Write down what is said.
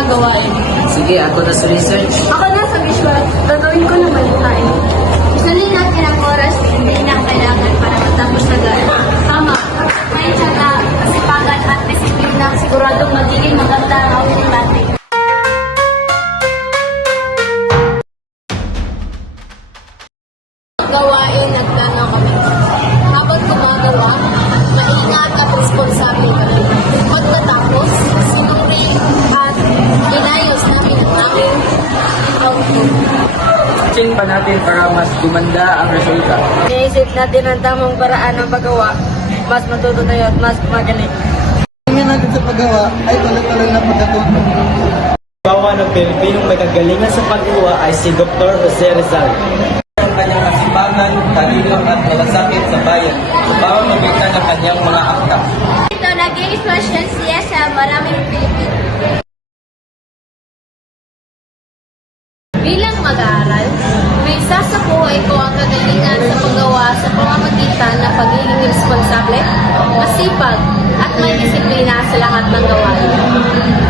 mga gawain. Sige, ako na sa research. Ako na sa visual. Gagawin ko naman yung tayo. Isalin natin ang oras hindi na kailangan para matapos agad. Tama. May tsaga, kasipagan at disiplina siguradong magiging maganda ang outfit natin. Gawain nagplano kami. Habang gumagawa, maingat at responsable kami. Pagkatapos, sinuri at inayos namin ang aming outfit. Ching pa natin para mas gumanda ang resulta. Iniisip natin ang tamang paraan ng paggawa, mas matuto tayo at mas magaling. Tingnan natin sa paggawa ay tuloy-tuloy na pagkatuto. Bawa ng Pilipinong may kagalingan sa paggawa ay si Dr. Jose Rizal. Ang kanyang kasipagan, talino at malasakit sa bayan sa pamamagitan ng kanyang mga akta. Ito naging inspirasyon siya sa maraming Pilipino. Bilang mag-aaral, may isa sa buhay ko ang kagalingan sa paggawa sa pamamagitan ng pagiging responsable, masipag, at may disiplina sa lahat ng gawain.